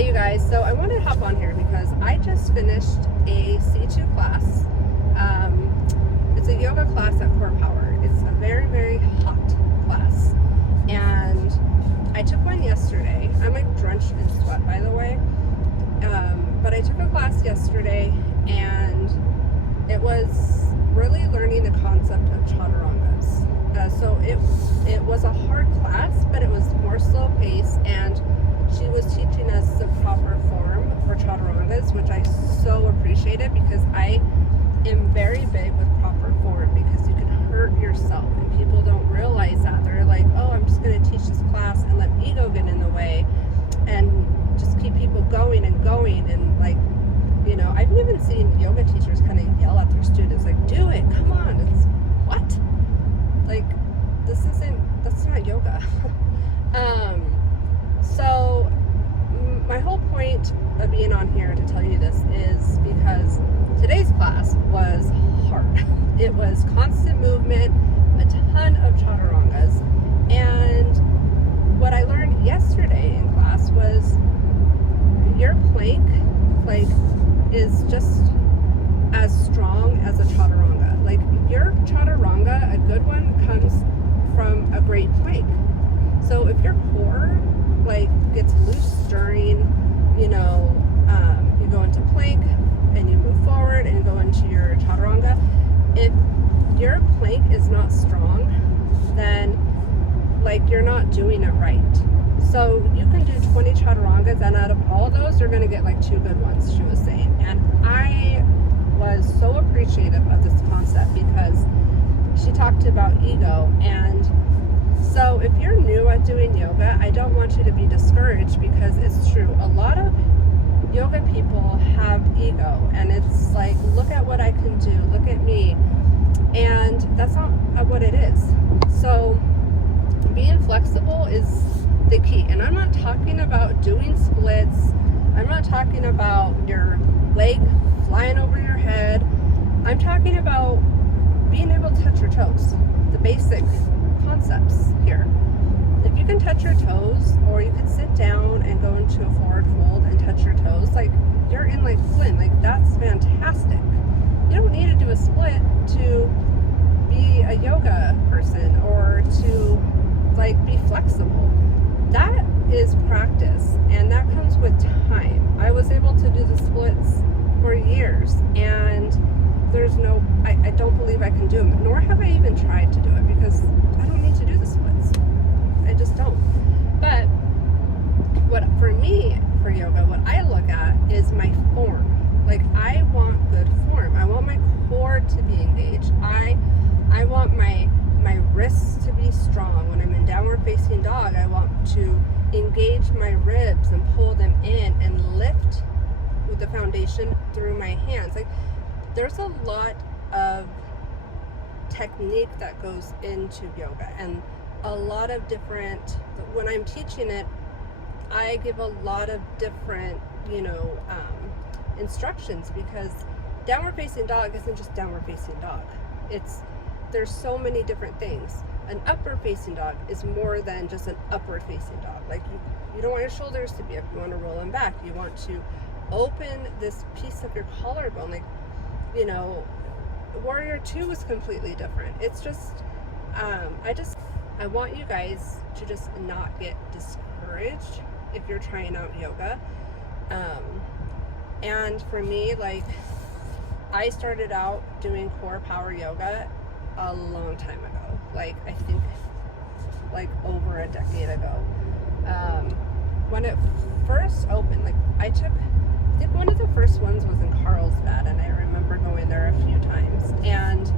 you guys. So I wanted to hop on here because I just finished a C2 class. It's a yoga class at Core Power. It's a very, very hot class. And I took one yesterday. I'm like drenched in sweat, by the way. But I took a class yesterday and it was really learning the concept of Chaturangas. So it was a hard class, but it was more slow paced, and she was teaching us the proper form for Chaturangas, which I so appreciated because I am very big with proper form because you can hurt yourself and people don't realize that. They're like, oh, I'm just going to teach this class and let ego get in the way and just keep people going and going. And like, you know, I've even seen yoga teachers kind of yell at their students like, do it, come on. It's what? Like, that's not yoga. So my whole point of being on here to tell you this is because today's class was hard. It was constant movement, a ton of Chaturangas, and what I learned yesterday in class was your plank is just as strong as a Chaturanga. Like your Chaturanga, a good one, comes from a great plank. So if your core gets loose during, you go into plank and you move forward and you go into your Chaturanga, if your plank is not strong, then you're not doing it right. So you can do 20 Chaturangas, and out of all those, you're going to get 2 good ones, she was saying. And I was so appreciative of this concept because she talked about ego. And so if you're new at doing yoga, I don't want you to be discouraged because it's true. A lot of yoga people have ego, and it's like, look at what I can do, look at me. And that's not what it is. So being flexible is the key. And I'm not talking about doing splits. I'm not talking about your leg flying over your head. I'm talking about being able to touch your toes, the basic concepts here. If you can touch your toes, or you can sit down and go into a forward fold and touch your toes, you're in Flynn, that's fantastic. You don't need to do a split to be a yoga person or to be flexible. That is practice, and that comes with time. I was able to do the splits for years, and I don't believe I can do them, nor have I even tried to do it because I don't need to do the splits. I just don't. But for me, for yoga, what I look at is my form. I want good form. I want my core to be engaged. I want my wrists to be strong. When I'm in downward facing dog, I want to engage my ribs and pull them in and lift with the foundation through my hands. There's a lot of technique that goes into yoga, and a lot of different, when I'm teaching it, I give a lot of different, instructions, because downward facing dog isn't just downward facing dog. There's so many different things. An upward facing dog is more than just an upward facing dog. You don't want your shoulders to be up. You want to roll them back. You want to open this piece of your collarbone. Warrior 2 is completely different. It's just, I want you guys to just not get discouraged if you're trying out yoga. And for me, I started out doing core power yoga a long time ago. I think over a decade ago. When it first opened, I think one of the first ones was in Carlsbad, and I remember going there a few times. And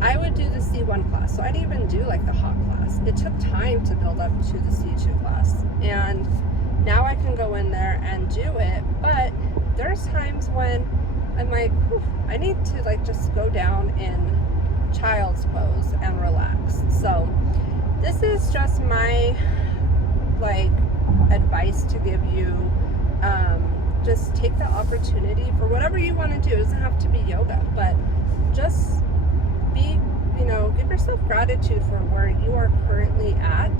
I would do the C1 class, so I didn't even do the hot class. It took time to build up to the C2 class, and now I can go in there and do it. But there's times when I'm like, I need to just go down in child's pose and relax. So this is just my advice to give you. Just take the opportunity for whatever you want to do. It doesn't have to be yoga, but just give yourself gratitude for where you are currently at,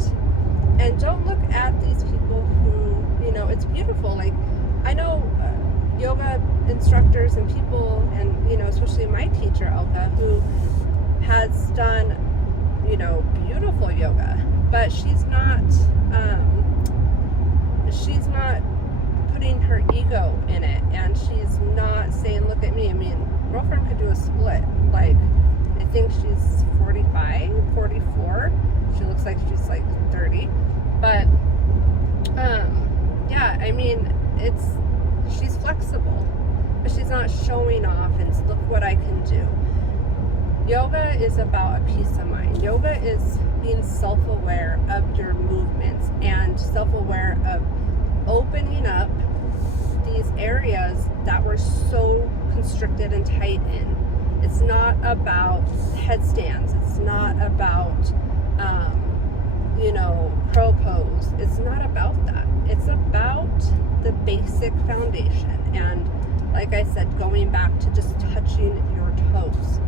and don't look at these people who you know, it's beautiful. Like, I know yoga instructors and people, and, you know, especially my teacher, Elka, who has done, you know, beautiful yoga, but she's not putting her ego in it, and she's not saying, look at me. I mean, girlfriend could do a split. Like, I think she's 45, 44. She looks like she's like 30. But, yeah, I mean, she's flexible, but she's not showing off and look what I can do. Yoga is about a peace of mind. Yoga is being self-aware of your movements and self-aware of opening up these areas that were so constricted and tight in. It's not about headstands. It's not about, you know, crow pose. It's not about that. It's about the basic foundation. And like I said, going back to just touching your toes.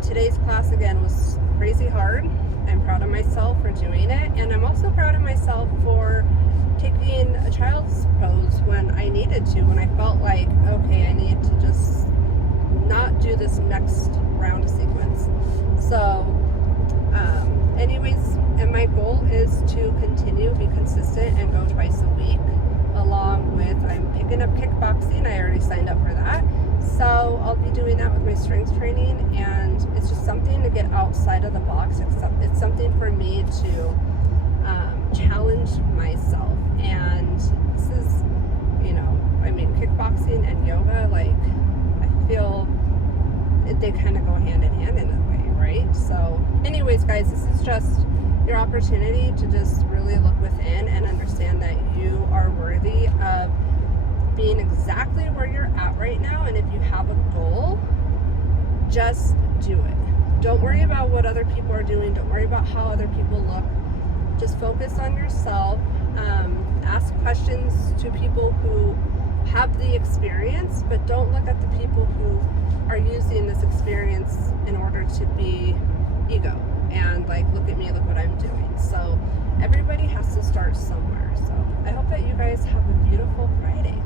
Today's class again was crazy hard. I'm proud of myself for doing it, and I'm also proud of myself for taking a child's pose when I needed to, when I felt like, okay, I need to just not do this next round of sequence. So anyways, and my goal is to continue, be consistent, and go twice a week, along with, I'm picking up kickboxing. I already signed up for that. So I'll be doing that with my strength training, and it's just something to get outside of the box. It's something for me to challenge myself. And this is, you know, I mean, kickboxing and yoga, like, I feel they kind of go hand in hand in a way, right? So anyways, guys, this is just your opportunity to just really look within and understand that you are worthy of being exactly where you're at right now. And if you have a goal, just do it. Don't worry about what other people are doing. Don't worry about how other people look. Just focus on yourself. Ask questions to people who have the experience, but don't look at the people who are using this experience in order to be ego and like, look at me, look what I'm doing. So everybody has to start somewhere. So I hope that you guys have a beautiful Friday.